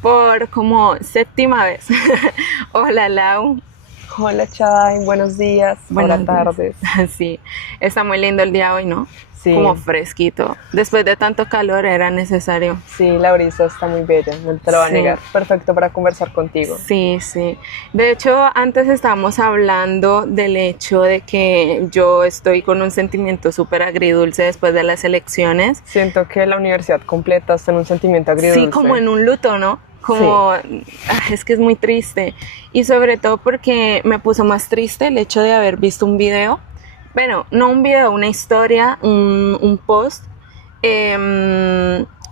por como séptima vez. Hola Lau. Hola Chay, buenos días, Buenas tardes. Sí, está muy lindo el día hoy, ¿no? Sí. Como fresquito. Después de tanto calor era necesario. Sí, la brisa está muy bella, no te lo voy a Sí. negar. Perfecto para conversar contigo. Sí, sí. De hecho, antes estábamos hablando del hecho de que yo estoy con un sentimiento súper agridulce después de las elecciones. Siento que la universidad completa está en un sentimiento agridulce. Sí, como en un luto, ¿no? Como, es que es muy triste. Y sobre todo porque me puso más triste el hecho de haber visto un video. Bueno, no un video, una historia, un post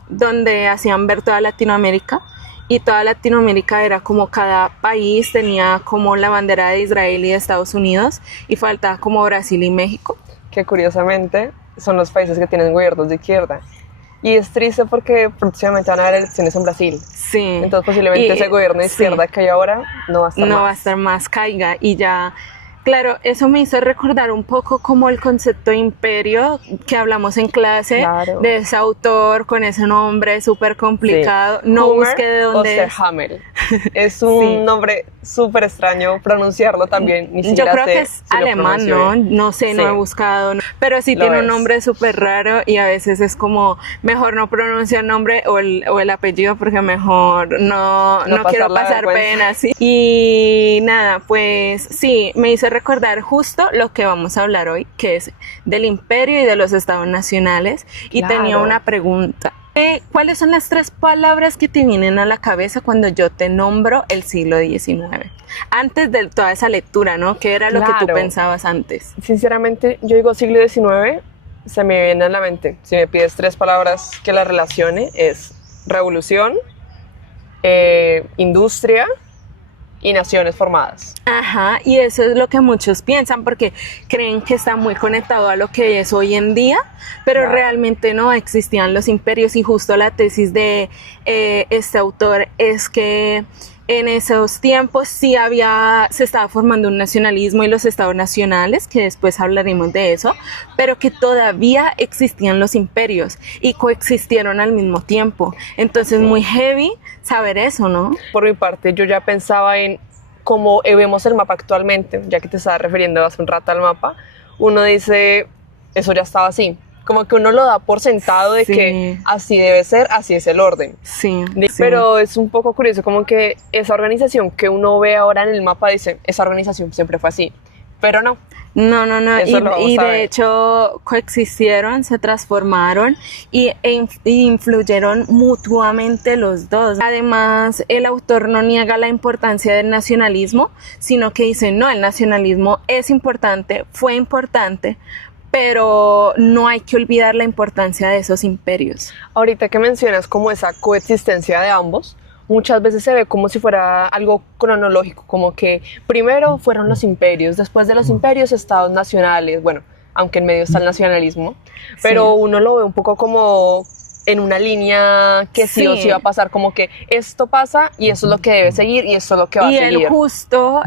donde hacían ver toda Latinoamérica. Y toda Latinoamérica era como cada país tenía como la bandera de Israel y de Estados Unidos. Y faltaba como Brasil y México. Que curiosamente son los países que tienen gobiernos de izquierda. Y es triste porque próximamente van a haber elecciones en Brasil. Sí. Entonces posiblemente ese gobierno de izquierda que hay ahora no va a estar no más. va a estar más, caiga y ya. Claro, eso me hizo recordar un poco como el concepto de imperio que hablamos en clase, Claro. de ese autor con ese nombre súper complicado. Sí. No Humer busqué de dónde es. Hamel. Es un Sí. nombre súper extraño pronunciarlo también. Ni Yo siquiera creo sé que es si lo alemán, pronuncio ¿no? bien. No sé, no Sí. he buscado. Pero sí Lo tiene un es. nombre súper raro y a veces es como, mejor no pronunciar el nombre o el apellido porque mejor no quiero pasar la pasar vergüenza. pena, ¿sí? Y nada, pues sí, me hizo recordar justo lo que vamos a hablar hoy, que es del imperio y de los estados nacionales. Y Claro. tenía una pregunta. ¿Cuáles son las 3 palabras que te vienen a la cabeza cuando yo te nombro el siglo XIX? Antes de toda esa lectura, ¿no? ¿Qué era lo que tú Claro. pensabas antes? Sinceramente, yo digo siglo XIX, se me viene a la mente. Si me pides 3 palabras que la relacione, es revolución, industria y naciones formadas. Ajá, y eso es lo que muchos piensan porque creen que está muy conectado a lo que es hoy en día, pero Claro. realmente no existían los imperios y justo la tesis de este autor es que en esos tiempos sí se estaba formando un nacionalismo y los estados nacionales, que después hablaremos de eso, pero que todavía existían los imperios y coexistieron al mismo tiempo. Entonces muy heavy saber eso, ¿no? Por mi parte, yo ya pensaba en cómo vemos el mapa actualmente, ya que te estaba refiriendo hace un rato al mapa. Uno dice, eso ya estaba así. Como que uno lo da por sentado de Sí. que así debe ser, así es el orden. Sí, sí. Pero es un poco curioso, como que esa organización que uno ve ahora en el mapa dice, esa organización siempre fue así. Pero no. No. Eso lo vamos Y a de ver. hecho coexistieron, se transformaron y influyeron mutuamente los dos. Además, el autor no niega la importancia del nacionalismo, sino que dice, no, el nacionalismo es importante, fue importante, pero no hay que olvidar la importancia de esos imperios. Ahorita que mencionas como esa coexistencia de ambos, muchas veces se ve como si fuera algo cronológico, como que primero fueron los imperios, después de los imperios estados nacionales, bueno, aunque en medio está el nacionalismo, pero Sí. uno lo ve un poco como en una línea que sí o Sí. sí va a pasar, como que esto pasa y eso es lo que debe seguir y eso es lo que va Y a seguir. él justo,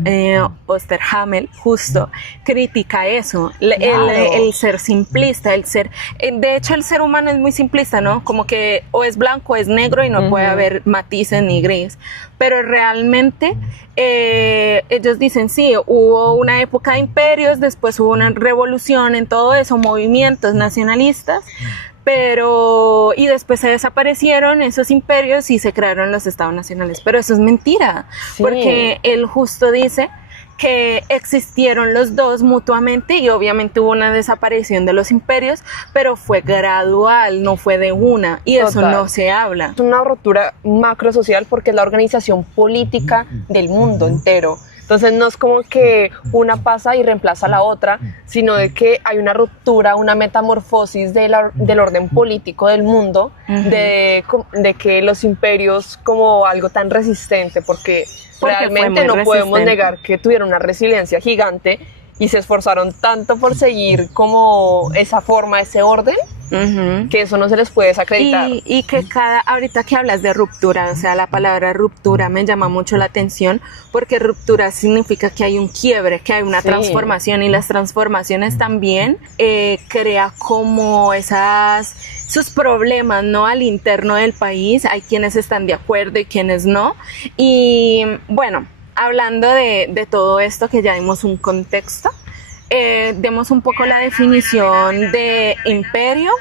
Osterhamel, justo critica eso, Claro. el ser simplista, el ser, de hecho el ser humano es muy simplista, ¿no? Como que o es blanco o es negro y no puede haber matices ni gris, pero realmente ellos dicen, sí, hubo una época de imperios, después hubo una revolución en todo eso, movimientos nacionalistas, pero y después se desaparecieron esos imperios y se crearon los estados nacionales, pero eso es mentira, Sí. porque él justo dice que existieron los dos mutuamente y obviamente hubo una desaparición de los imperios, pero fue gradual, no fue de una, y eso Total. no se habla. Es una ruptura macrosocial porque es la organización política del mundo entero. Entonces no es como que una pasa y reemplaza a la otra, sino de que hay una ruptura, una metamorfosis del orden político del mundo, de que los imperios como algo tan resistente, porque Porque realmente fue muy no podemos resistente. negar que tuvieron una resiliencia gigante y se esforzaron tanto por seguir como esa forma, ese orden, Ujú. que eso no se les puede desacreditar. Y que ahorita que hablas de ruptura, o sea, la palabra ruptura me llama mucho la atención porque ruptura significa que hay un quiebre, que hay una Sí. transformación y las transformaciones también crea como sus problemas, ¿no? Al interno del país, hay quienes están de acuerdo y quienes no. Y bueno, hablando de todo esto que ya dimos un contexto, demos un poco la definición de imperio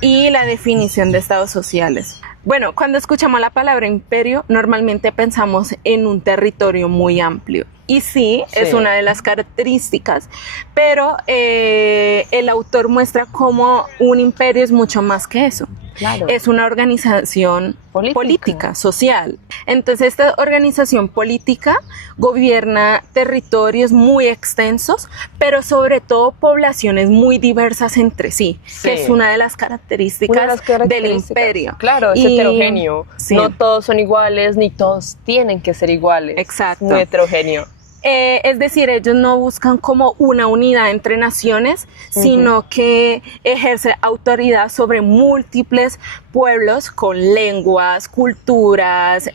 y la definición de estados sociales. Bueno, cuando escuchamos la palabra imperio, normalmente pensamos en un territorio muy amplio. Y sí, es una de las características, pero el autor muestra cómo un imperio es mucho más que eso. Claro. Es una organización política, social. Entonces, esta organización política gobierna territorios muy extensos, pero sobre todo poblaciones muy diversas entre sí, que es una de las características, del imperio. Claro, es heterogéneo. Sí. No todos son iguales, ni todos tienen que ser iguales. Exacto. Muy heterogéneo. Es decir, ellos no buscan como una unidad entre naciones, sino que ejerce autoridad sobre múltiples pueblos con lenguas, culturas,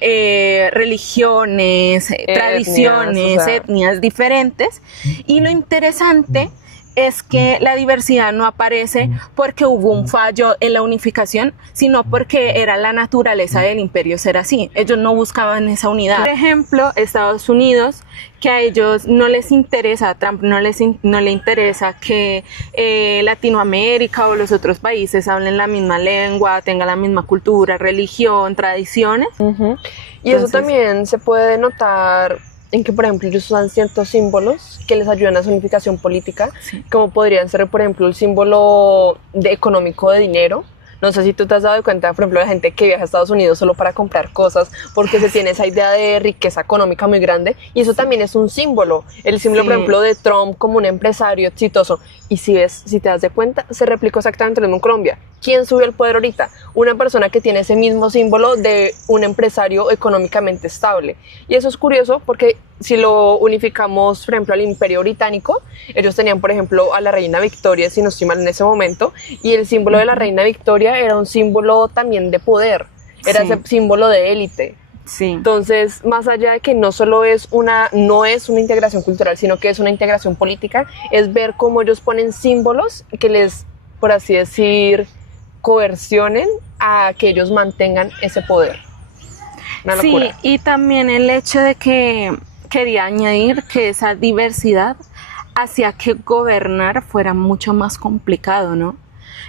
religiones, tradiciones, o sea, etnias diferentes. Y lo interesante es que la diversidad no aparece porque hubo un fallo en la unificación, sino porque era la naturaleza del imperio ser así. Ellos no buscaban esa unidad. Por ejemplo, Estados Unidos, que a ellos no les interesa, a Trump no le interesa que Latinoamérica o los otros países hablen la misma lengua, tengan la misma cultura, religión, tradiciones. Y entonces, eso también se puede notar en que, por ejemplo, ellos usan ciertos símbolos que les ayudan a su unificación política, como podrían ser, por ejemplo, el símbolo económico de dinero. No sé si tú te has dado cuenta, por ejemplo, de la gente que viaja a Estados Unidos solo para comprar cosas, porque se tiene esa idea de riqueza económica muy grande, y eso también es un símbolo. El símbolo, por ejemplo, de Trump como un empresario exitoso. Y si te das de cuenta, se replicó exactamente lo mismo en Colombia. ¿Quién subió al poder ahorita? Una persona que tiene ese mismo símbolo de un empresario económicamente estable. Y eso es curioso porque si lo unificamos, por ejemplo, al Imperio Británico, ellos tenían, por ejemplo, a la Reina Victoria, si no estoy mal en ese momento, y el símbolo de la Reina Victoria era un símbolo también de poder, era ese símbolo de élite. Sí. Entonces, más allá de que no solo no es una integración cultural, sino que es una integración política, es ver cómo ellos ponen símbolos que les, por así decir, coercionen a que ellos mantengan ese poder. Una locura. Sí, y también el hecho de que quería añadir que esa diversidad hacía que gobernar fuera mucho más complicado, ¿no?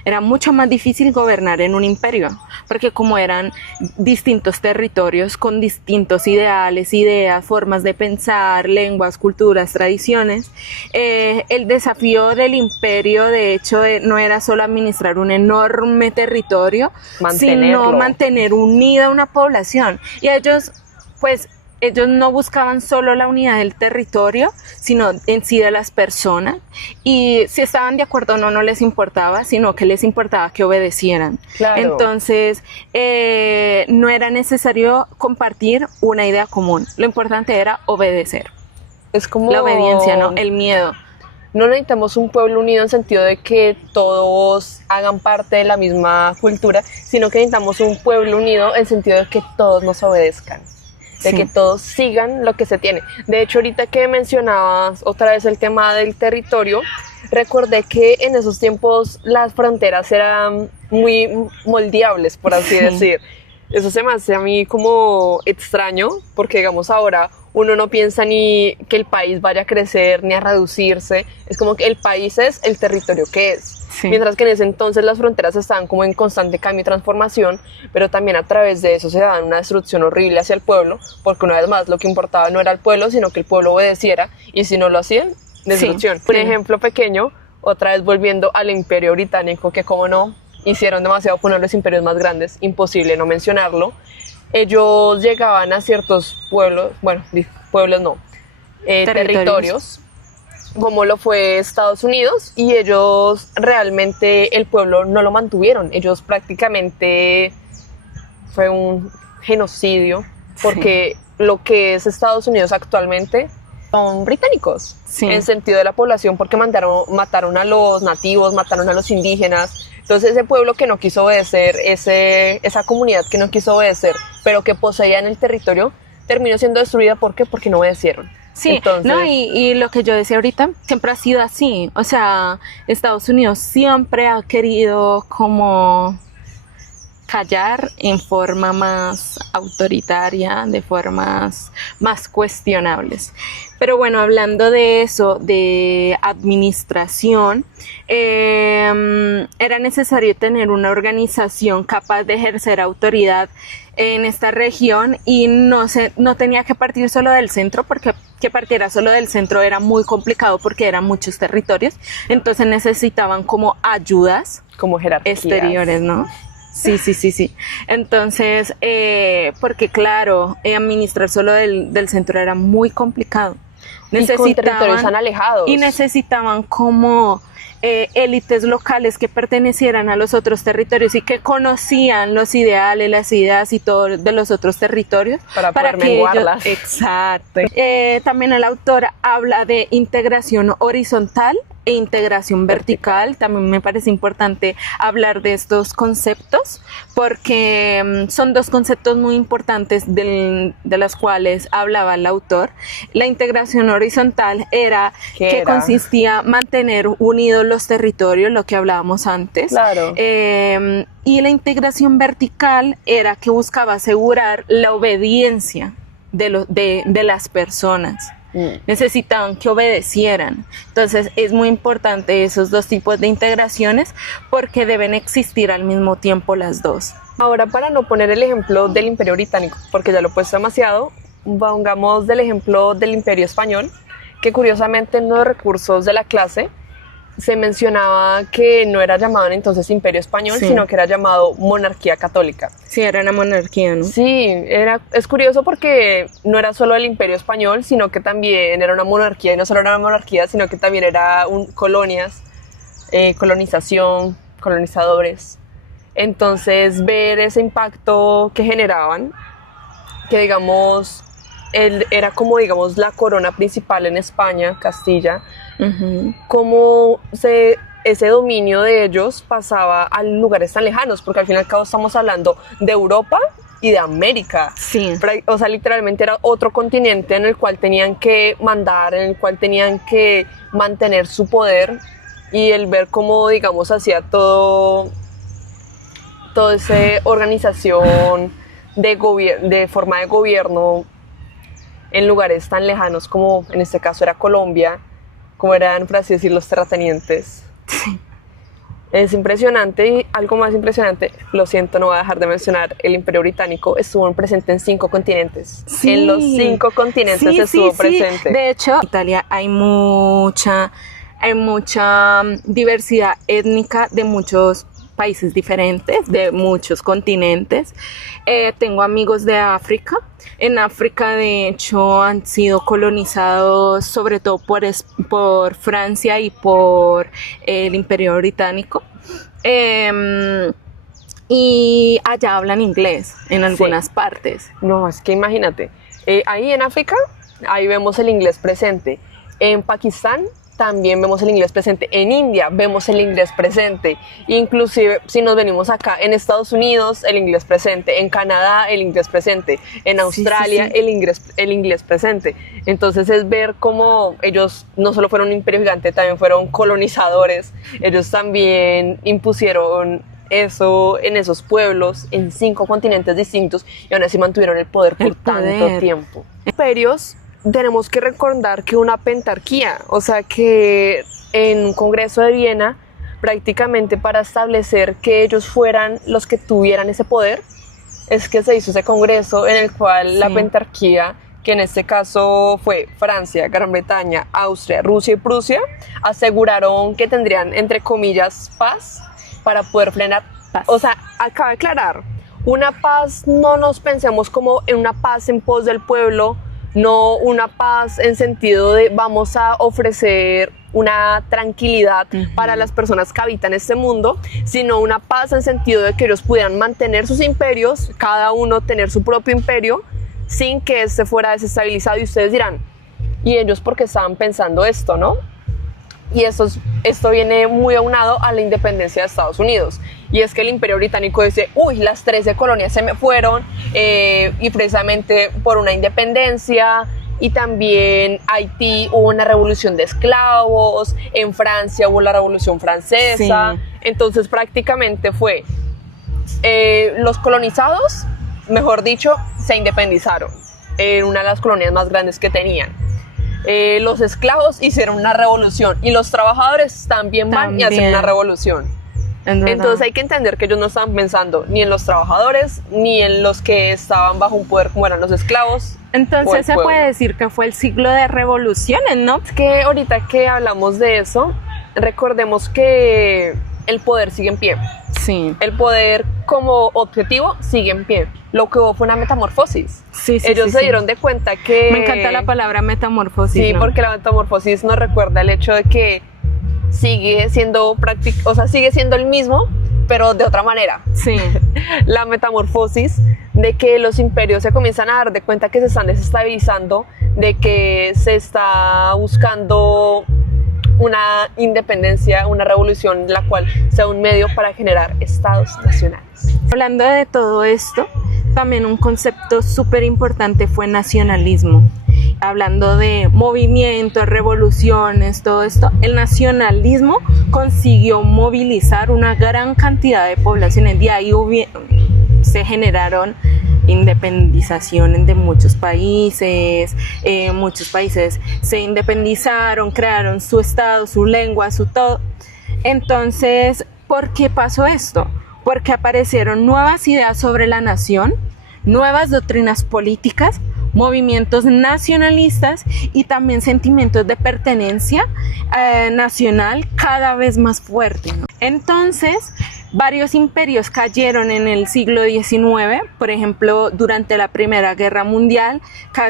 Era mucho más difícil gobernar en un imperio, porque como eran distintos territorios con distintos ideales, ideas, formas de pensar, lenguas, culturas, tradiciones, el desafío del imperio, de hecho, no era solo administrar un enorme territorio, sino mantener unida una población. Y ellos, pues, ellos no buscaban solo la unidad del territorio, sino en sí de las personas. Y si estaban de acuerdo o no, no les importaba, sino que les importaba que obedecieran. Claro. Entonces, no era necesario compartir una idea común. Lo importante era obedecer. Es como la obediencia, ¿no? El miedo. No necesitamos un pueblo unido en sentido de que todos hagan parte de la misma cultura, sino que necesitamos un pueblo unido en sentido de que todos nos obedezcan. De que todos sigan lo que se tiene. De hecho, ahorita que mencionabas otra vez el tema del territorio, recordé que en esos tiempos las fronteras eran muy moldeables, por así decir. Eso se me hace a mí como extraño, porque digamos ahora uno no piensa ni que el país vaya a crecer ni a reducirse. Es como que el país es el territorio que es. Sí. Mientras que en ese entonces las fronteras estaban como en constante cambio y transformación, pero también a través de eso se daban una destrucción horrible hacia el pueblo, porque una vez más lo que importaba no era el pueblo, sino que el pueblo obedeciera, y si no lo hacían, destrucción. Sí. Un ejemplo pequeño, otra vez volviendo al Imperio Británico, que como no, hicieron demasiado por uno de los imperios más grandes, imposible no mencionarlo. Ellos llegaban a ciertos pueblos, bueno, pueblos no, territorios, como lo fue Estados Unidos, y ellos realmente, el pueblo no lo mantuvieron. Ellos prácticamente fue un genocidio, porque lo que es Estados Unidos actualmente son británicos, en sentido de la población, porque mataron a los nativos, mataron a los indígenas. Entonces ese pueblo que no quiso obedecer, esa comunidad que no quiso obedecer, pero que poseía en el territorio, terminó siendo destruida. ¿Por qué? Porque no obedecieron. Sí, Entonces, no, y lo que yo decía ahorita, siempre ha sido así. O sea, Estados Unidos siempre ha querido como callar en forma más autoritaria, de formas más cuestionables. Pero bueno, hablando de eso, de administración, era necesario tener una organización capaz de ejercer autoridad en esta región y no tenía que partir solo del centro, porque que partiera solo del centro era muy complicado porque eran muchos territorios, entonces necesitaban como ayudas como jerarquías exteriores, ¿no? Sí. Entonces, porque claro, administrar solo del centro era muy complicado. Y con territorios tan alejados. Y necesitaban como élites locales que pertenecieran a los otros territorios y que conocían los ideales, las ideas y todo de los otros territorios. Para poder menguarlas. Exacto. También el autor habla de integración horizontal e integración vertical. También me parece importante hablar de estos conceptos porque son dos conceptos muy importantes de los cuales hablaba el autor. La integración horizontal era que consistía en mantener unidos los territorios, lo que hablábamos antes. Claro. Y la integración vertical era que buscaba asegurar la obediencia de las personas. Necesitaban que obedecieran. Entonces es muy importante esos dos tipos de integraciones porque deben existir al mismo tiempo las dos. Ahora, para no poner el ejemplo del Imperio Británico, porque ya lo he puesto demasiado, pongamos del ejemplo del Imperio Español, que curiosamente en los recursos de la clase se mencionaba que no era llamado entonces Imperio Español, sino que era llamado Monarquía Católica. Sí, era una monarquía, ¿no? Sí, es curioso porque no era solo el Imperio Español, sino que también era una monarquía, y no solo era una monarquía, sino que también era colonias, colonización, colonizadores. Entonces, ver ese impacto que generaban, que digamos, era como digamos la corona principal en España, Castilla, cómo ese dominio de ellos pasaba a lugares tan lejanos, porque al fin y al cabo estamos hablando de Europa y de América. Sí. O sea, literalmente era otro continente en el cual tenían que mandar, en el cual tenían que mantener su poder, y el ver cómo, digamos, hacía toda esa organización de forma de gobierno en lugares tan lejanos como en este caso era Colombia, como eran, por así decir, los terratenientes. Sí. Es impresionante. Y algo más impresionante, lo siento, no voy a dejar de mencionar, el Imperio Británico estuvo presente en 5 continentes. Sí. En los 5 continentes estuvo presente. De hecho, en Italia hay mucha diversidad étnica de muchos países diferentes, de muchos continentes. Tengo amigos de África. En África, de hecho, han sido colonizados sobre todo por Francia y por el Imperio Británico. Y allá hablan inglés en algunas partes. No, es que imagínate, ahí en África, ahí vemos el inglés presente. En Pakistán también vemos el inglés presente. En India vemos el inglés presente. Inclusive si nos venimos acá, en Estados Unidos el inglés presente, en Canadá el inglés presente, en Australia el inglés presente. Entonces es ver cómo ellos no solo fueron un imperio gigante, también fueron colonizadores. Ellos también impusieron eso en esos pueblos, en 5 continentes distintos, y aún así mantuvieron el poder por tanto tiempo. Imperios, tenemos que recordar que una pentarquía, o sea que en un congreso de Viena, prácticamente para establecer que ellos fueran los que tuvieran ese poder, es que se hizo ese congreso en el cual la pentarquía, que en este caso fue Francia, Gran Bretaña, Austria, Rusia y Prusia, aseguraron que tendrían, entre comillas, paz para poder frenar. O sea, acaba de aclarar, una paz, no nos pensemos como en una paz en pos del pueblo, no una paz en sentido de vamos a ofrecer una tranquilidad para las personas que habitan este mundo, sino una paz en sentido de que ellos pudieran mantener sus imperios, cada uno tener su propio imperio, sin que este fuera desestabilizado. Y ustedes dirán, ¿y ellos por qué estaban pensando esto, no? y esto viene muy aunado a la independencia de Estados Unidos. Y es que el Imperio Británico dice, uy, las 13 colonias se me fueron, y precisamente por una independencia. Y también Haití hubo una revolución de esclavos, en Francia hubo la Revolución Francesa. Sí. Entonces prácticamente fue los colonizados, mejor dicho, se independizaron en una de las colonias más grandes que tenían. Los esclavos hicieron una revolución y los trabajadores también van y hacen una revolución. Entonces hay que entender que ellos no estaban pensando ni en los trabajadores ni en los que estaban bajo un poder como eran los esclavos. Entonces se puede decir que fue el siglo de revoluciones, ¿no? Es que ahorita que hablamos de eso, recordemos que el poder sigue en pie. Sí. El poder como objetivo sigue en pie. Lo que hubo fue una metamorfosis. Sí, ellos se dieron de cuenta que... Me encanta la palabra metamorfosis. Sí, ¿no? Porque la metamorfosis nos recuerda el hecho de que sigue siendo sigue siendo el mismo, pero de otra manera. Sí. La metamorfosis de que los imperios se comienzan a dar de cuenta que se están desestabilizando, de que se está buscando una independencia, una revolución, la cual sea un medio para generar estados nacionales. Hablando de todo esto, también un concepto súper importante fue nacionalismo. Hablando de movimientos, revoluciones, todo esto, el nacionalismo consiguió movilizar una gran cantidad de poblaciones. De ahí se generaron independizaciones de muchos países se independizaron, crearon su estado, su lengua, su todo. Entonces, ¿por qué pasó esto? Porque aparecieron nuevas ideas sobre la nación, nuevas doctrinas políticas, movimientos nacionalistas y también sentimientos de pertenencia nacional cada vez más fuertes, ¿no? Entonces, varios imperios cayeron en el siglo XIX. Por ejemplo, durante la Primera Guerra Mundial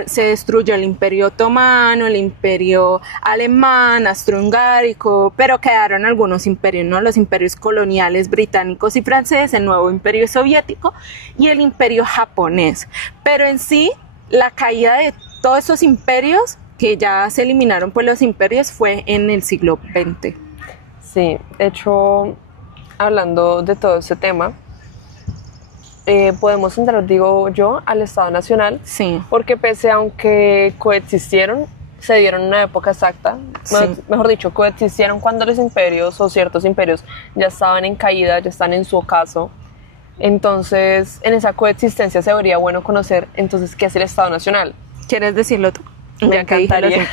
se destruyó el Imperio Otomano, el Imperio Alemán, Austrohúngarico, pero quedaron algunos imperios, ¿no? Los imperios coloniales británicos y franceses, el nuevo Imperio Soviético y el Imperio Japonés. Pero en sí, la caída de todos esos imperios, que ya se eliminaron, pues los imperios, fue en el siglo XX. Sí, de hecho, hablando de todo ese tema, podemos entrar, digo yo, al Estado Nacional. Sí. Porque pese a aunque coexistieron, se dieron en una época exacta. Sí. Mejor dicho, coexistieron cuando los imperios o ciertos imperios ya estaban en caída, ya están en su ocaso. Entonces, en esa coexistencia se vería bueno conocer, entonces, ¿qué es el Estado Nacional? ¿Quieres decirlo tú? Me encantaría.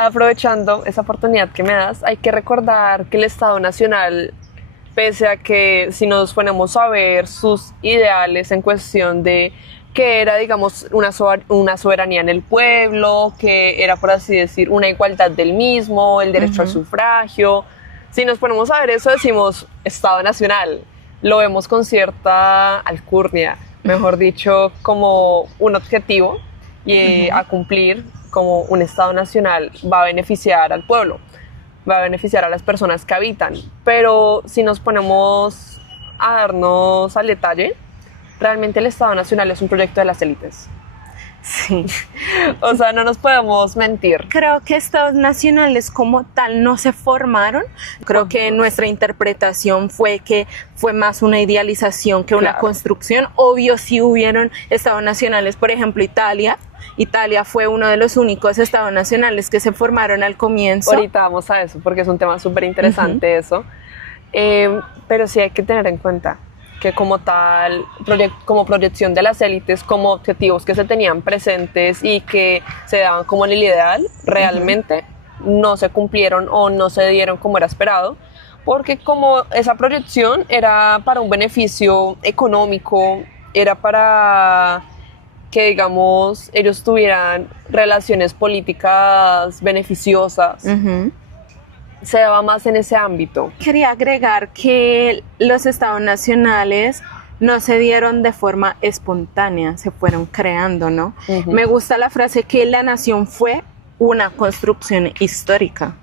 Aprovechando esa oportunidad que me das, hay que recordar que el Estado Nacional, pese a que si nos ponemos a ver sus ideales en cuestión de que era, digamos, una soberanía en el pueblo, que era, por así decir, una igualdad del mismo, el derecho al sufragio, si nos ponemos a ver eso, decimos Estado Nacional. Lo vemos con cierta alcurnia, mejor dicho, como un objetivo y a cumplir, como un Estado Nacional va a beneficiar al pueblo, va a beneficiar a las personas que habitan. Pero si nos ponemos a darnos al detalle, realmente el Estado Nacional es un proyecto de las élites. Sí. O sea, no nos podemos mentir. Creo que estados nacionales como tal no se formaron. Creo que nuestra interpretación fue que fue más una idealización que una construcción. Obvio, sí hubieron estados nacionales, por ejemplo, Italia. Italia fue uno de los únicos estados nacionales que se formaron al comienzo. Ahorita vamos a eso, porque es un tema súper interesante eso. Pero sí hay que tener en cuenta que como tal, como proyección de las élites, como objetivos que se tenían presentes y que se daban como en el ideal, realmente no se cumplieron o no se dieron como era esperado, porque como esa proyección era para un beneficio económico, era para que, digamos, ellos tuvieran relaciones políticas beneficiosas, se daba más en ese ámbito. Quería agregar que los estados nacionales no se dieron de forma espontánea, se fueron creando, ¿no? Me gusta la frase que la nación fue una construcción histórica.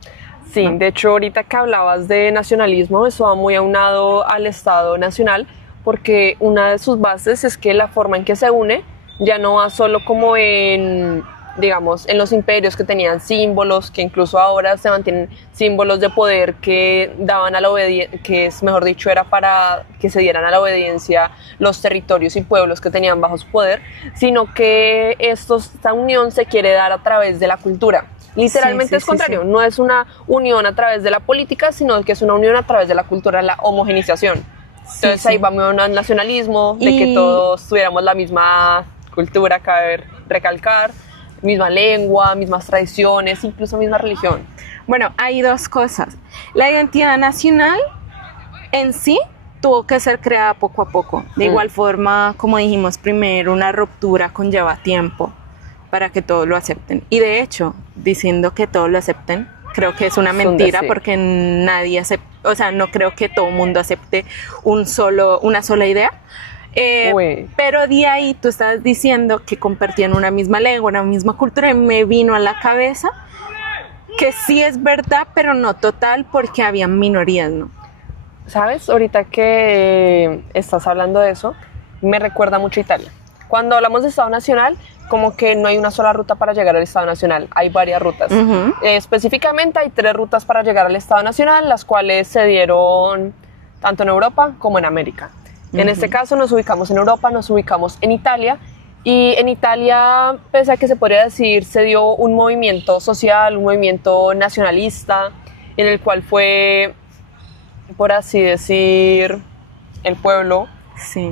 Sí, ¿no? De hecho, ahorita que hablabas de nacionalismo, eso va muy aunado al Estado Nacional, porque una de sus bases es que la forma en que se une ya no va solo como en digamos, en los imperios que tenían símbolos, que incluso ahora se mantienen símbolos de poder que daban a la obediencia, que es, mejor dicho, era para que se dieran a la obediencia los territorios y pueblos que tenían bajo su poder, sino que esta unión se quiere dar a través de la cultura. Literalmente es contrario, no es una unión a través de la política, sino que es una unión a través de la cultura, la homogenización. Entonces ahí va el nacionalismo, de que todos tuviéramos la misma cultura, cabe recalcar, misma lengua, mismas tradiciones, incluso misma religión. Bueno, hay dos cosas. La identidad nacional en sí tuvo que ser creada poco a poco. De igual forma, como dijimos primero, una ruptura conlleva tiempo para que todos lo acepten. Y de hecho, diciendo que todos lo acepten, creo que es una mentira porque nadie acepta, o sea, no creo que todo el mundo acepte una sola idea. Pero de ahí tú estabas diciendo que compartían una misma lengua, una misma cultura, y me vino a la cabeza que sí es verdad, pero no total, porque había minorías, ¿no? ¿Sabes? Ahorita que estás hablando de eso, me recuerda mucho a Italia. Cuando hablamos de Estado Nacional, como que no hay una sola ruta para llegar al Estado Nacional, hay varias rutas. Específicamente hay 3 rutas para llegar al Estado Nacional, las cuales se dieron tanto en Europa como en América. En este caso nos ubicamos en Europa, nos ubicamos en Italia, y en Italia, pese a que se podría decir, se dio un movimiento social, un movimiento nacionalista, en el cual fue, por así decir, el pueblo,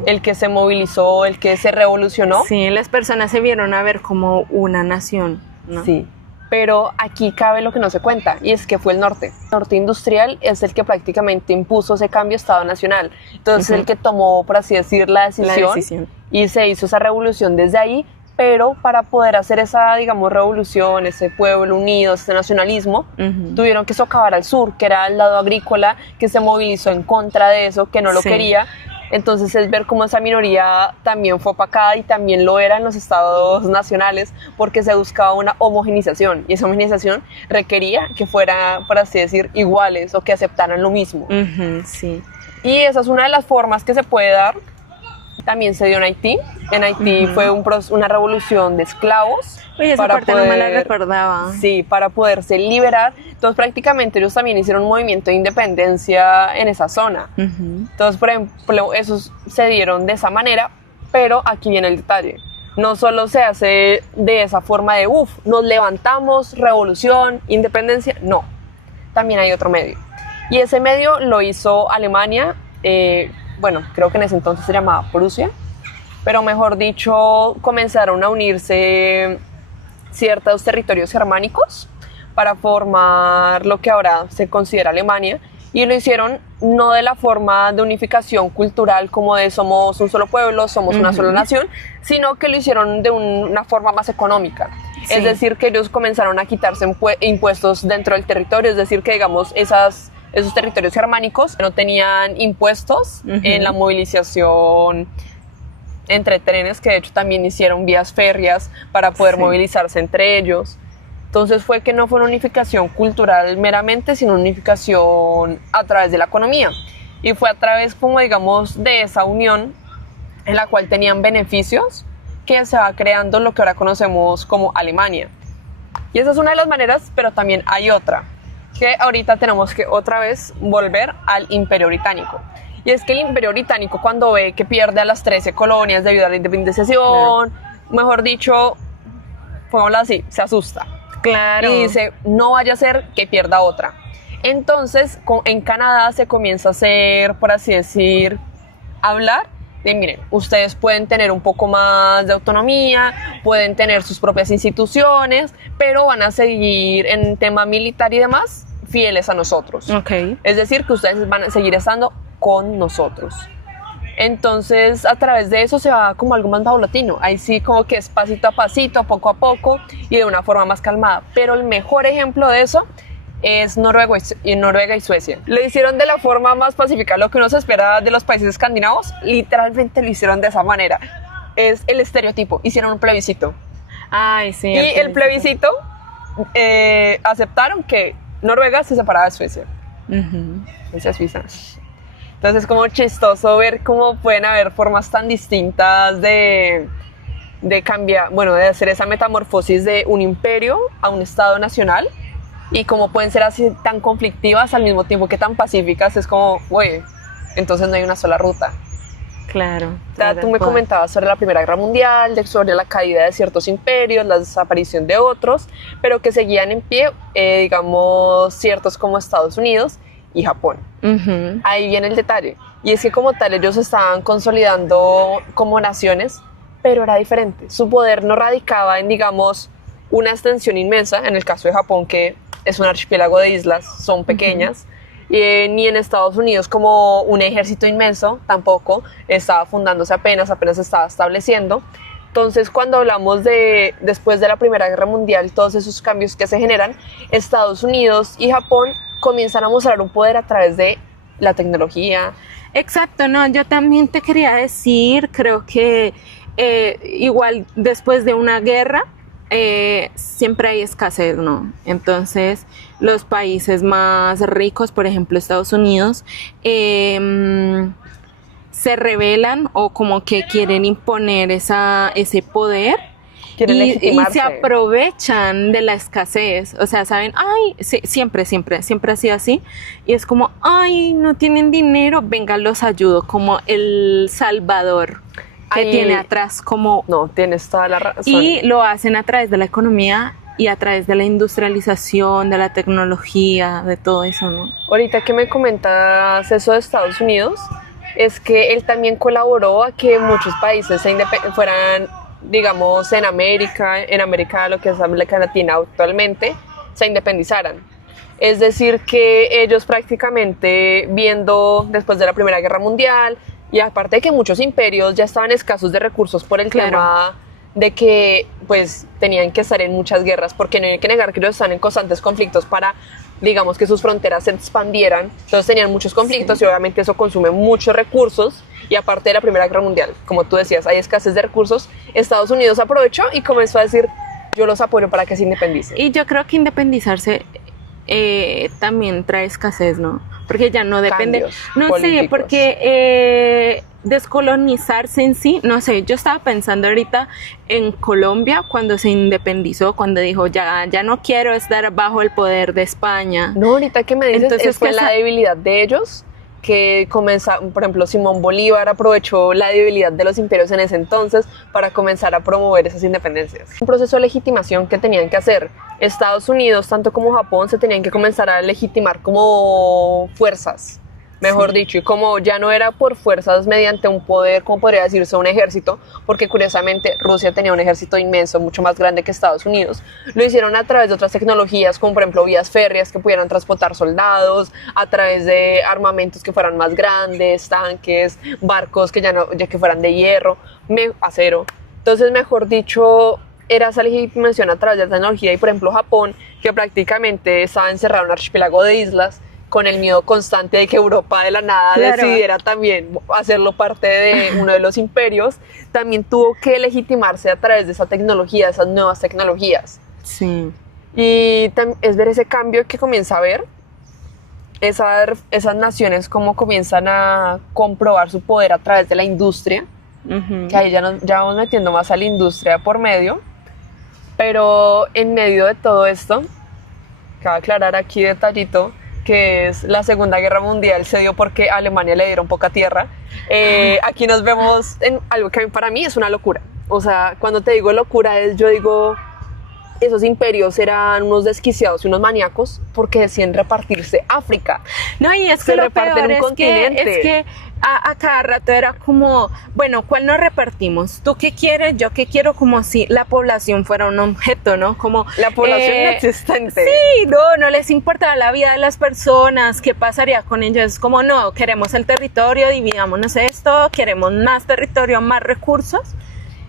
el que se movilizó, el que se revolucionó. Sí, las personas se vieron a ver como una nación, ¿no? Sí, pero aquí cabe lo que no se cuenta, y es que fue el norte. El norte industrial es el que prácticamente impuso ese cambio Estado Nacional. Entonces, el que tomó, por así decir, la decisión y se hizo esa revolución desde ahí, pero para poder hacer esa, digamos, revolución, ese pueblo unido, ese nacionalismo, tuvieron que socavar al sur, que era el lado agrícola, que se movilizó en contra de eso, que no lo quería. Entonces es ver cómo esa minoría también fue opacada, y también lo era en los estados nacionales, porque se buscaba una homogenización, y esa homogenización requería que fueran, por así decir, iguales, o que aceptaran lo mismo. Y esa es una de las formas que se puede dar. También se dio en Haití. En Haití fue una revolución de esclavos. Oye, esa parte no me la recordaba. Sí, para poderse liberar. Entonces, prácticamente ellos también hicieron un movimiento de independencia en esa zona. Entonces, por ejemplo, esos se dieron de esa manera, pero aquí viene el detalle. No solo se hace de esa forma de, nos levantamos, revolución, independencia. No, también hay otro medio. Y ese medio lo hizo Alemania, bueno, creo que en ese entonces se llamaba Prusia, pero mejor dicho, comenzaron a unirse ciertos territorios germánicos para formar lo que ahora se considera Alemania, y lo hicieron no de la forma de unificación cultural como de somos un solo pueblo, somos una sola nación, sino que lo hicieron de una forma más económica. Es decir, que ellos comenzaron a quitarse impuestos dentro del territorio, es decir, que digamos esos territorios germánicos no tenían impuestos en la movilización entre trenes, que de hecho también hicieron vías férreas para poder movilizarse entre ellos. Entonces fue que no fue una unificación cultural meramente, sino una unificación a través de la economía. Y fue a través, como digamos, de esa unión en la cual tenían beneficios, que se va creando lo que ahora conocemos como Alemania. Y esa es una de las maneras, pero también hay otra, que ahorita tenemos que otra vez volver al Imperio Británico. Y es que el Imperio Británico, cuando ve que pierde a las 13 colonias debido a la independenciación, mejor dicho, pongámoslo así, se asusta. Y dice, no vaya a ser que pierda otra. Entonces, en Canadá se comienza a hacer, por así decir, hablar de, miren, ustedes pueden tener un poco más de autonomía, pueden tener sus propias instituciones, pero van a seguir en tema militar y demás fieles a nosotros. Es decir, que ustedes van a seguir estando con nosotros. Entonces, a través de eso se va como algo más paulatino. Ahí sí como que es pasito a pasito, poco a poco, y de una forma más calmada. Pero el mejor ejemplo de eso es Noruega y Suecia. Lo hicieron de la forma más pacífica, lo que uno se espera de los países escandinavos, literalmente lo hicieron de esa manera. Es el estereotipo, hicieron un plebiscito. Ay, sí. Y el plebiscito aceptaron que Noruega se separaba de Suecia. Suecia, Suiza. Entonces es como chistoso ver cómo pueden haber formas tan distintas de de cambiar, bueno, de hacer esa metamorfosis de un imperio a un estado nacional, y como pueden ser así tan conflictivas al mismo tiempo que tan pacíficas, es como, güey, entonces no hay una sola ruta. Claro. Tú me comentabas sobre la Primera Guerra Mundial, sobre la caída de ciertos imperios, la desaparición de otros, pero que seguían en pie, digamos, ciertos como Estados Unidos y Japón. Ujú. Ahí viene el detalle, y es que como tal ellos estaban consolidando como naciones, pero era diferente. Su poder no radicaba en, digamos, una extensión inmensa, en el caso de Japón, que es un archipiélago de islas, son pequeñas, ni en Estados Unidos como un ejército inmenso, tampoco, estaba fundándose apenas se estaba estableciendo. Entonces, cuando hablamos de después de la Primera Guerra Mundial, todos esos cambios que se generan, Estados Unidos y Japón comienzan a mostrar un poder a través de la tecnología. Exacto, no, yo también te quería decir, creo que igual después de una guerra siempre hay escasez, ¿no? Entonces los países más ricos, por ejemplo Estados Unidos, se rebelan o como que quieren imponer ese poder. Y se aprovechan de la escasez, o sea, saben, ay, siempre ha sido así, y es como, ay, no tienen dinero, venga, los ayudo, como el Salvador que tiene atrás como... No, tienes toda la razón. Y lo hacen a través de la economía y a través de la industrialización, de la tecnología, de todo eso, ¿no? Ahorita que me comentas eso de Estados Unidos, es que él también colaboró a que muchos países fueran, digamos, en América, lo que es América Latina actualmente, se independizaran. Es decir, que ellos prácticamente viendo después de la Primera Guerra Mundial, y aparte de que muchos imperios ya estaban escasos de recursos por el tema de que pues tenían que estar en muchas guerras, porque no hay que negar que ellos están en constantes conflictos para, digamos, que sus fronteras se expandieran. Entonces tenían muchos conflictos y obviamente eso consume muchos recursos. Y aparte de la Primera Guerra Mundial, como tú decías, hay escasez de recursos. Estados Unidos aprovechó y comenzó a decir, yo los apoyo para que se independicen. Y yo creo que independizarse también trae escasez, ¿no? Porque ya no depende. Cambios no políticos. sé, porque descolonizarse en sí, no sé, yo estaba pensando ahorita en Colombia cuando se independizó, cuando dijo ya no quiero estar bajo el poder de España. No, ahorita que me dices, Entonces, fue la debilidad de ellos que comenzaron, por ejemplo, Simón Bolívar aprovechó la debilidad de los imperios en ese entonces para comenzar a promover esas independencias. Un proceso de legitimación que tenían que hacer Estados Unidos, tanto como Japón, se tenían que comenzar a legitimar como fuerzas, mejor dicho, y como ya no era por fuerzas mediante un poder, como podría decirse, un ejército, porque curiosamente Rusia tenía un ejército inmenso, mucho más grande que Estados Unidos, lo hicieron a través de otras tecnologías, como por ejemplo vías férreas que pudieran transportar soldados, a través de armamentos que fueran más grandes, tanques, barcos que ya que fueran de hierro, acero. Entonces, mejor dicho, era esa legitimación a través de la tecnología. Y por ejemplo Japón, que prácticamente estaba encerrado en un archipiélago de islas, con el miedo constante de que Europa de la nada decidiera también hacerlo parte de uno de los imperios, también tuvo que legitimarse a través de esa tecnología, esas nuevas tecnologías. Sí. Y es ver ese cambio que comienza a ver, esas naciones cómo comienzan a comprobar su poder a través de la industria, que ahí ya vamos metiendo más a la industria por medio, pero en medio de todo esto, cabe aclarar aquí detallito, que es la Segunda Guerra Mundial, se dio porque a Alemania le dieron poca tierra. Aquí nos vemos en algo que para mí es una locura. O sea, cuando te digo locura, yo digo, esos imperios eran unos desquiciados y unos maníacos porque decían repartirse África. No, y es que lo peor es que a cada rato era como, bueno, ¿cuál nos repartimos? ¿Tú qué quieres? ¿Yo qué quiero? Como si la población fuera un objeto, ¿no? Como la población inexistente. Sí, no les importaba la vida de las personas, ¿qué pasaría con ellas? Como no, queremos el territorio, dividámonos esto, queremos más territorio, más recursos.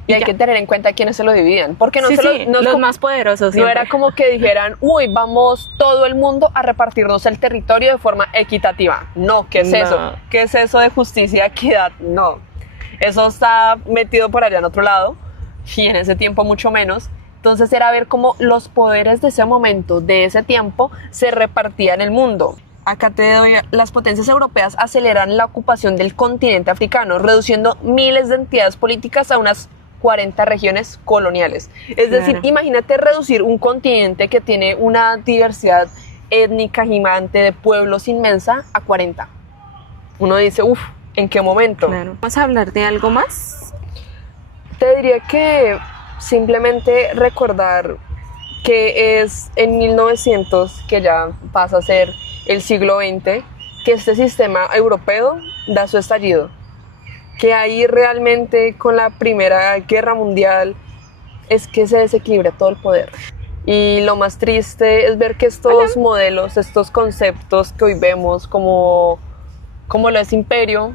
Y hay que tener en cuenta quiénes se lo dividían, porque los más poderosos siempre. No era como que dijeran, uy, vamos todo el mundo a repartirnos el territorio de forma equitativa. No, ¿qué es eso? ¿Qué es eso de justicia y equidad? No, eso está metido por allá en otro lado, y en ese tiempo mucho menos. Entonces era ver cómo los poderes de ese momento, de ese tiempo, se repartían en el mundo. Acá te doy, las potencias europeas aceleran la ocupación del continente africano, reduciendo miles de entidades políticas a unas 40 regiones coloniales. Es decir, Claro. imagínate reducir un continente que tiene una diversidad étnica gigante de pueblos inmensa a 40. Uno dice, uff, ¿en qué momento? Claro. Vamos a hablar de algo más. Te diría que simplemente recordar que es en 1900, que ya pasa a ser el siglo XX, que este sistema europeo da su estallido. Que ahí realmente con la Primera Guerra Mundial es que se desequilibra todo el poder. Y lo más triste es ver que estos modelos, estos conceptos que hoy vemos como lo es imperio,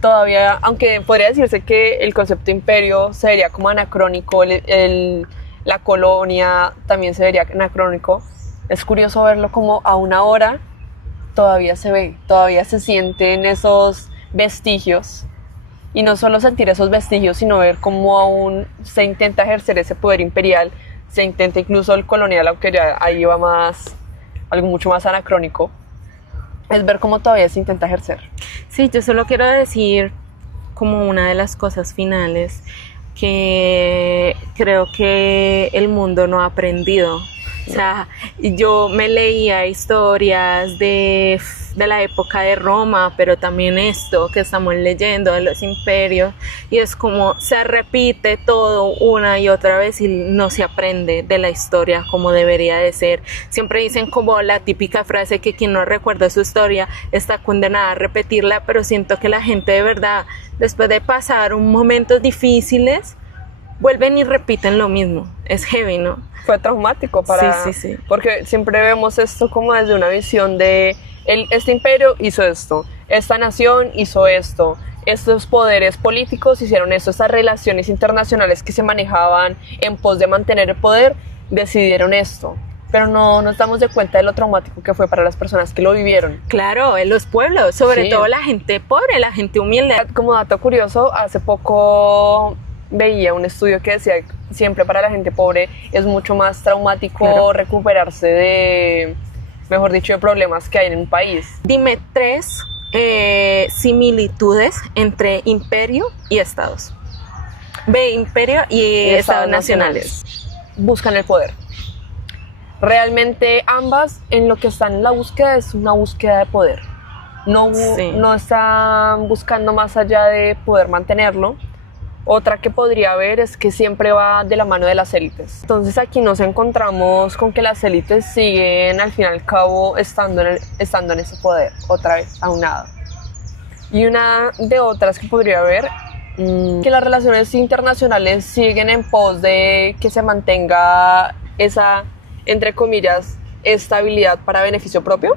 todavía, aunque podría decirse que el concepto imperio se vería como anacrónico, la colonia también se vería anacrónico, es curioso verlo como aún ahora todavía se ve, todavía se sienten esos vestigios. Y no solo sentir esos vestigios, sino ver cómo aún se intenta ejercer ese poder imperial, se intenta incluso el colonial, aunque ya ahí va más, algo mucho más anacrónico, es ver cómo todavía se intenta ejercer. Sí, yo solo quiero decir como una de las cosas finales que creo que el mundo no ha aprendido. O sea, yo me leía historias de la época de Roma, pero también esto que estamos leyendo de los imperios, y es como se repite todo una y otra vez y no se aprende de la historia como debería de ser. Siempre dicen como la típica frase que quien no recuerda su historia está condenada a repetirla, pero siento que la gente de verdad, después de pasar momentos difíciles, vuelven y repiten lo mismo. Es heavy, ¿no? Fue traumático para... Sí. Porque siempre vemos esto como desde una visión de este imperio hizo esto, esta nación hizo esto, estos poderes políticos hicieron esto, estas relaciones internacionales que se manejaban en pos de mantener el poder decidieron esto. Pero no nos damos de cuenta de lo traumático que fue para las personas que lo vivieron. Claro, en los pueblos, sobre Sí. todo la gente pobre, la gente humilde. Como dato curioso, hace poco veía un estudio que decía que siempre para la gente pobre es mucho más traumático Claro. recuperarse de, mejor dicho, de problemas que hay en un país. Dime 3 similitudes entre imperio y estados. Imperio y estados nacionales. Buscan el poder. Realmente ambas en lo que están en la búsqueda es una búsqueda de poder. Sí. No están buscando más allá de poder mantenerlo. Otra que podría haber es que siempre va de la mano de las élites. Entonces aquí nos encontramos con que las élites siguen al fin y al cabo estando en ese poder, otra vez, aunado. Y una de otras que podría haber, que las relaciones internacionales siguen en pos de que se mantenga esa, entre comillas, estabilidad para beneficio propio.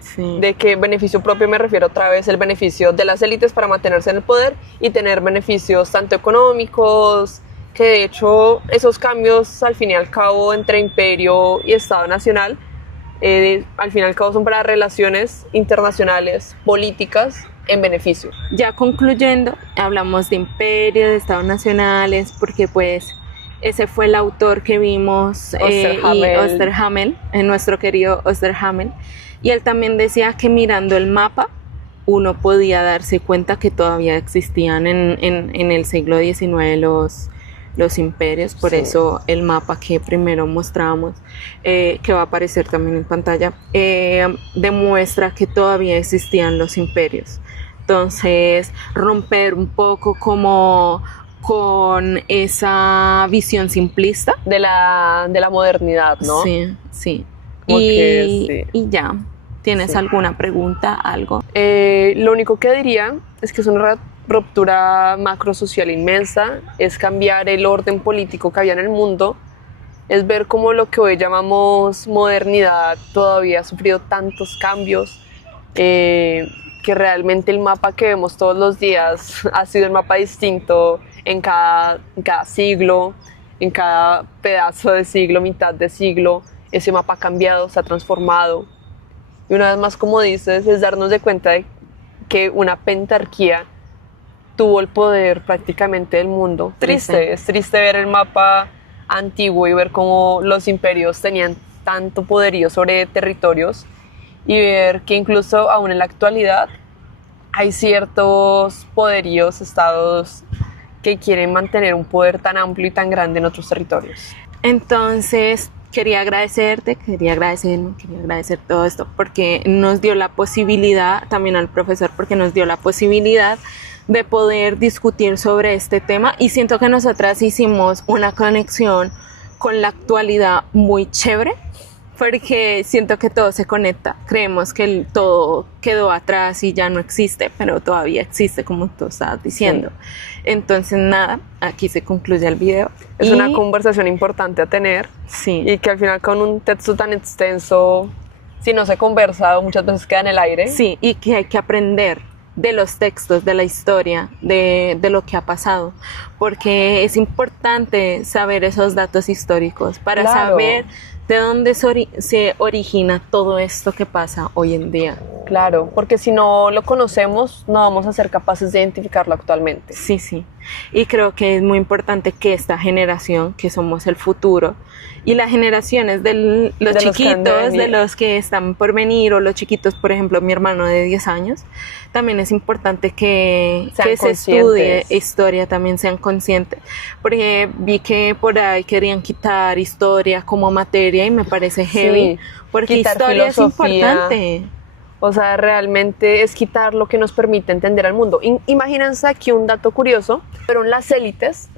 Sí. De que beneficio propio me refiero otra vez el beneficio de las élites para mantenerse en el poder y tener beneficios tanto económicos, que de hecho esos cambios al fin y al cabo entre imperio y Estado nacional, al fin y al cabo son para relaciones internacionales, políticas, en beneficio. Ya concluyendo, hablamos de imperio, de estados nacionales, porque pues ese fue el autor que vimos, Osterhammel, nuestro querido Osterhammel. Y él también decía que mirando el mapa uno podía darse cuenta que todavía existían en el siglo XIX los imperios, por Sí. eso el mapa que primero mostramos, que va a aparecer también en pantalla, demuestra que todavía existían los imperios. Entonces, romper un poco como con esa visión simplista. De la modernidad, ¿no? Sí. Como que sí. Y ya, ¿tienes Sí. alguna pregunta, algo? Lo único que diría es que es una ruptura macrosocial inmensa, es cambiar el orden político que había en el mundo, es ver cómo lo que hoy llamamos modernidad todavía ha sufrido tantos cambios, que realmente el mapa que vemos todos los días ha sido el mapa distinto en cada siglo, en cada pedazo de siglo, mitad de siglo. Ese mapa ha cambiado, se ha transformado. Y una vez más, como dices, es darnos de cuenta de que una pentarquía tuvo el poder prácticamente del mundo. Triste, es triste ver el mapa antiguo y ver cómo los imperios tenían tanto poderío sobre territorios y ver que incluso aún en la actualidad hay ciertos poderíos, estados que quieren mantener un poder tan amplio y tan grande en otros territorios. Entonces, quería agradecer todo esto porque nos dio la posibilidad, también al profesor, porque nos dio la posibilidad de poder discutir sobre este tema, y siento que nosotras hicimos una conexión con la actualidad muy chévere, porque siento que todo se conecta. Creemos que todo quedó atrás y ya no existe, pero todavía existe, como tú estabas diciendo. Sí. Entonces, nada, aquí se concluye el video. Es una conversación importante a tener. Sí. Y que al final, con un texto tan extenso, si no se conversa, muchas veces queda en el aire. Sí, y que hay que aprender de los textos, de la historia, de lo que ha pasado, porque es importante saber esos datos históricos para saber de dónde se origina todo esto que pasa hoy en día. Claro, porque si no lo conocemos, no vamos a ser capaces de identificarlo actualmente. Sí, sí. Y creo que es muy importante que esta generación, que somos el futuro, y las generaciones de los chiquitos, de los que están por venir, o los chiquitos, por ejemplo, mi hermano de 10 años, también es importante que se estudie historia, también sean conscientes. Porque vi que por ahí querían quitar historia como materia y me parece heavy, porque historia es importante. O sea, realmente es quitar lo que nos permite entender al mundo. Imagínense aquí un dato curioso, fueron las élites,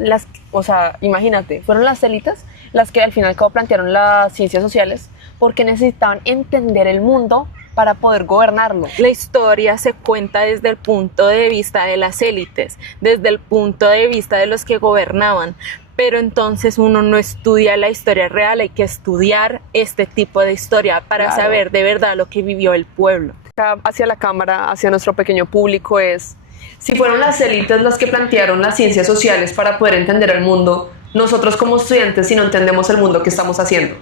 fueron las élites las que al fin y al cabo plantearon las ciencias sociales, porque necesitaban entender el mundo para poder gobernarlo. La historia se cuenta desde el punto de vista de las élites, desde el punto de vista de los que gobernaban. Pero entonces uno no estudia la historia real, hay que estudiar este tipo de historia para saber de verdad lo que vivió el pueblo. Hacia la cámara, hacia nuestro pequeño público es, si fueron las élites las que plantearon las ciencias sociales para poder entender el mundo, nosotros como estudiantes, si no entendemos el mundo, ¿qué estamos haciendo?